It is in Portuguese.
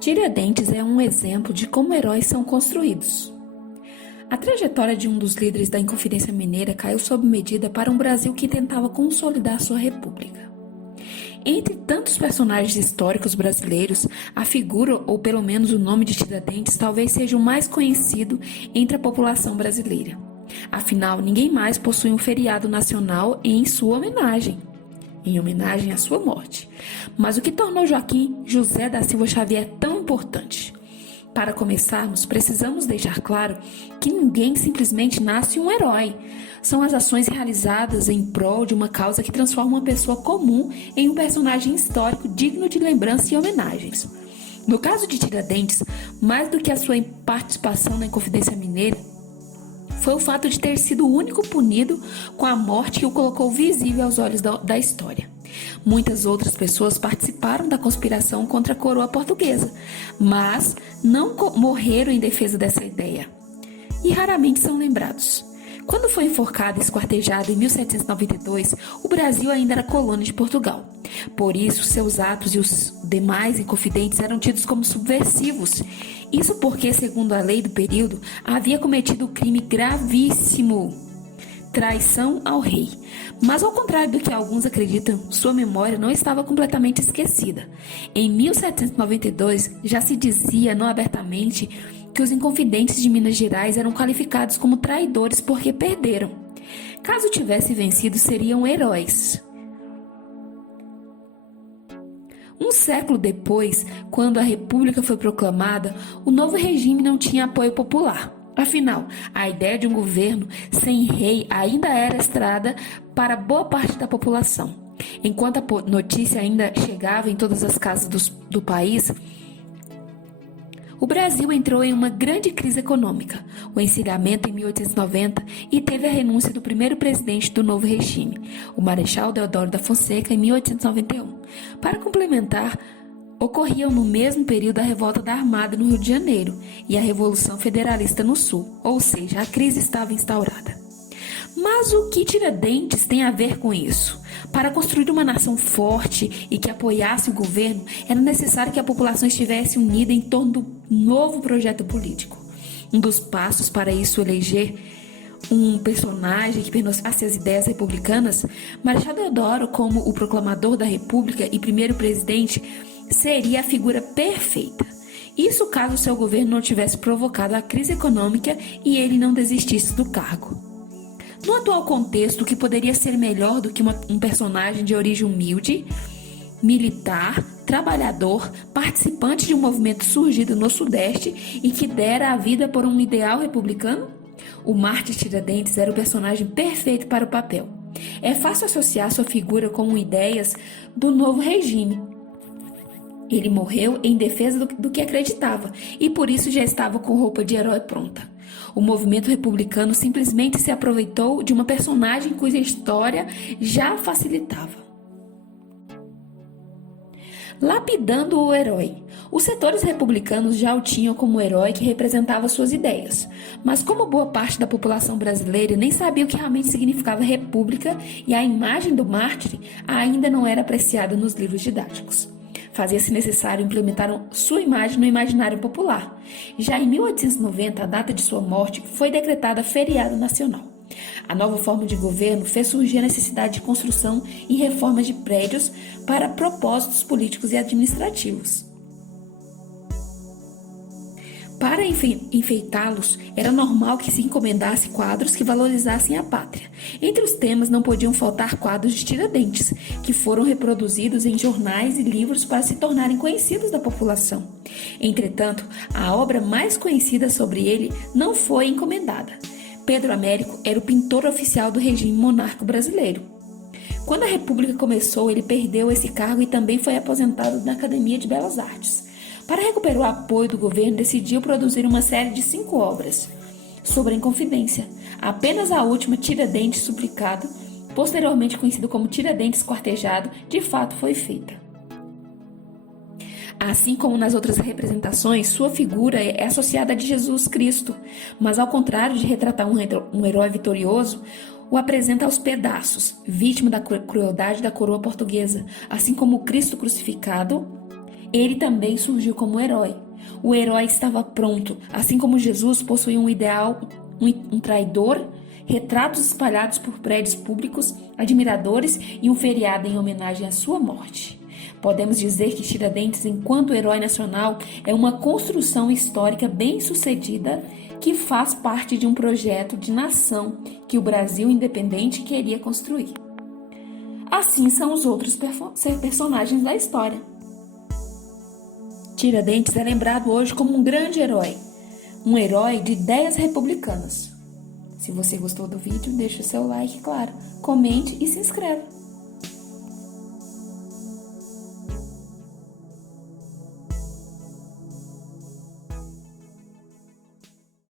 Tiradentes é um exemplo de como heróis são construídos. A trajetória de um dos líderes da Inconfidência Mineira caiu sob medida para um Brasil que tentava consolidar sua república. Entre tantos personagens históricos brasileiros, a figura, ou pelo menos o nome de Tiradentes, talvez seja o mais conhecido entre a população brasileira. Afinal, ninguém mais possui um feriado nacional em sua homenagem à sua morte. Mas o que tornou Joaquim José da Silva Xavier tão importante? Para começarmos, precisamos deixar claro que ninguém simplesmente nasce um herói. São as ações realizadas em prol de uma causa que transforma uma pessoa comum em um personagem histórico digno de lembrança e homenagens. No caso de Tiradentes, mais do que a sua participação na Inconfidência Mineira, foi o fato de ter sido o único punido com a morte que o colocou visível aos olhos da história. Muitas outras pessoas participaram da conspiração contra a coroa portuguesa, mas não morreram em defesa dessa ideia. E raramente são lembrados. Quando foi enforcado e esquartejado em 1792, o Brasil ainda era colônia de Portugal. Por isso, seus atos e os demais inconfidentes eram tidos como subversivos. Isso porque, segundo a lei do período, havia cometido um crime gravíssimo: traição ao rei. Mas, ao contrário do que alguns acreditam, sua memória não estava completamente esquecida. Em 1792, já se dizia, não abertamente, que os inconfidentes de Minas Gerais eram qualificados como traidores porque perderam. Caso tivessem vencido, seriam heróis. Um século depois, quando a República foi proclamada, o novo regime não tinha apoio popular. Afinal, a ideia de um governo sem rei ainda era estrada para boa parte da população. Enquanto a notícia ainda chegava em todas as casas do país, o Brasil entrou em uma grande crise econômica, o encilhamento em 1890, e teve a renúncia do primeiro presidente do novo regime, o Marechal Deodoro da Fonseca, em 1891. Para complementar, ocorriam no mesmo período a revolta da Armada no Rio de Janeiro e a Revolução Federalista no Sul, ou seja, a crise estava instaurada. Mas o que Tiradentes tem a ver com isso? Para construir uma nação forte e que apoiasse o governo, era necessário que a população estivesse unida em torno do novo projeto político. Um dos passos para isso eleger um personagem que pernotasse as ideias republicanas, Marechal Deodoro, como o proclamador da República e primeiro presidente, seria a figura perfeita. Isso caso seu governo não tivesse provocado a crise econômica e ele não desistisse do cargo. No atual contexto, o que poderia ser melhor do que um personagem de origem humilde, militar, trabalhador, participante de um movimento surgido no Sudeste e que dera a vida por um ideal republicano? O Mártir Tiradentes era o personagem perfeito para o papel. É fácil associar sua figura com ideias do novo regime. Ele morreu em defesa do que acreditava e por isso já estava com roupa de herói pronta. O movimento republicano simplesmente se aproveitou de uma personagem cuja história já facilitava. Lapidando o herói. Os setores republicanos já o tinham como herói que representava suas ideias, mas como boa parte da população brasileira nem sabia o que realmente significava república e a imagem do mártir ainda não era apreciada nos livros didáticos. Fazia-se necessário implementar sua imagem no imaginário popular. Já em 1890, a data de sua morte foi decretada feriado nacional. A nova forma de governo fez surgir a necessidade de construção e reformas de prédios para propósitos políticos e administrativos. Para enfeitá-los, era normal que se encomendasse quadros que valorizassem a pátria. Entre os temas não podiam faltar quadros de Tiradentes, que foram reproduzidos em jornais e livros para se tornarem conhecidos da população. Entretanto, a obra mais conhecida sobre ele não foi encomendada. Pedro Américo era o pintor oficial do regime monárquico brasileiro. Quando a República começou, ele perdeu esse cargo e também foi aposentado na Academia de Belas Artes. Para recuperar o apoio do governo, decidiu produzir uma série de 5 obras sobre a Inconfidência. Apenas a última, Tiradentes Suplicado, posteriormente conhecido como Tiradentes Esquartejado, de fato foi feita. Assim como nas outras representações, sua figura é associada a de Jesus Cristo, mas ao contrário de retratar um herói vitorioso, o apresenta aos pedaços, vítima da crueldade da coroa portuguesa, assim como o Cristo crucificado Ele também surgiu como herói. O herói estava pronto, assim como Jesus possuía um ideal, um traidor, retratos espalhados por prédios públicos, admiradores e um feriado em homenagem à sua morte. Podemos dizer que Tiradentes, enquanto herói nacional, é uma construção histórica bem-sucedida que faz parte de um projeto de nação que o Brasil independente queria construir. Assim são os outros personagens da história. Tiradentes é lembrado hoje como um grande herói, um herói de ideias republicanas. Se você gostou do vídeo, deixe o seu like, claro, comente e se inscreva.